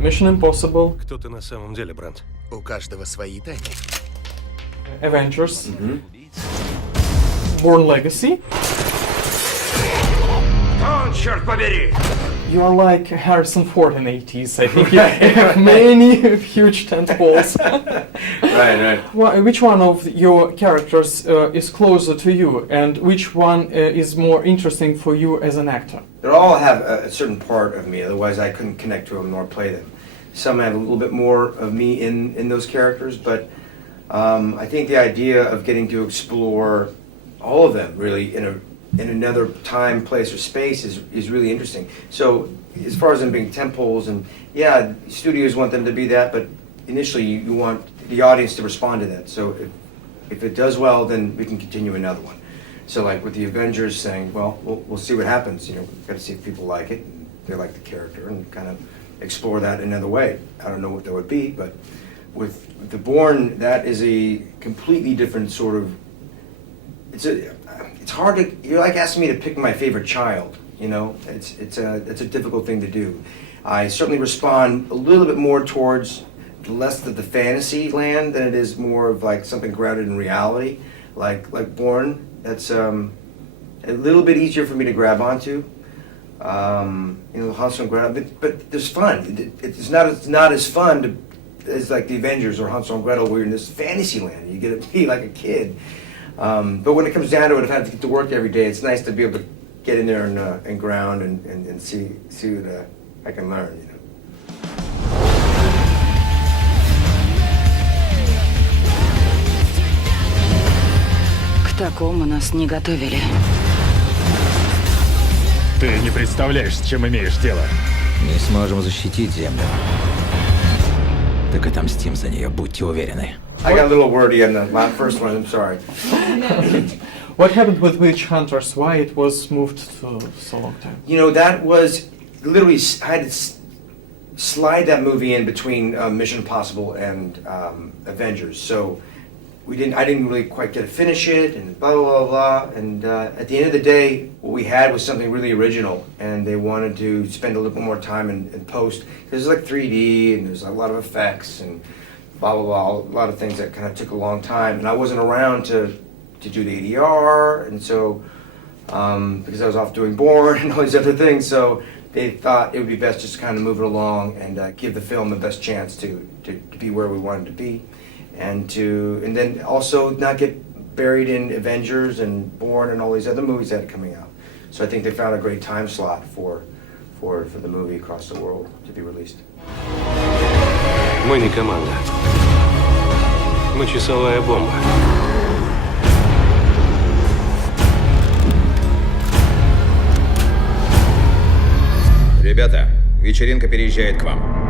Mission Impossible, Кто ты на самом деле, Бранд? У каждого свои тайны. Avengers, Born Legacy. Он, черт побери! You are like Harrison Ford in 80s. I think you have many huge tentpoles. Right. Which one of your characters is closer to you, and which one is more interesting for you as an actor? They all have a certain part of me, otherwise I couldn't connect to them nor play them. Some have a little bit more of me in those characters, but I think the idea of getting to explore all of them really in another time, place, or space is really interesting. So as far as them being temples, and yeah, studios want them to be that, but initially you want the audience to respond to that. So if it does well, then we can continue another one. So like with the Avengers saying, well, we'll see what happens. You know, we've got to see if people like it, and they like the character, and kind of explore that another way. I don't know what that would be, but with the Bourne, that is a completely different sort of. It's hard to. You're like asking me to pick my favorite child. You know, it's a difficult thing to do. I certainly respond a little bit more towards less of the fantasy land than it is more of like something grounded in reality, like Bourne. That's a little bit easier for me to grab onto. You know, Hansel and Gretel, but there's fun. It's not as fun as like the Avengers or Hansel and Gretel, where you're in this fantasy land. You get to be like a kid. But when it comes down to it, if I have to get to work every day, it's nice to be able to get in there and ground and see what I can learn. You know. К такому нас не готовили. Ты не представляешь, с чем имеешь дело. Не сможем защитить Землю. Так отомстим за нее, будьте уверены. I got a little wordy on the first one. I'm sorry. What happened with Witch Hunters? Why it was moved to so long time? You know, that was literally I had to slide that movie in between Mission Impossible and Avengers. So I didn't really quite get to finish it, and blah blah blah blah. And at the end of the day, what we had was something really original, and they wanted to spend a little bit more time in post. There's like 3D, and there's a lot of effects, and blah blah blah. A lot of things that kind of took a long time, and I wasn't around to do the ADR, and so because I was off doing Bourne and all these other things, so they thought it would be best just to kind of move it along and give the film the best chance to be where we wanted to be. And then also not get buried in Avengers and Bourne and all these other movies that are coming out. So I think they found a great time slot for the movie across the world to be released. Мы не команда. Мы часовая бомба. Ребята, вечеринка переезжает к вам.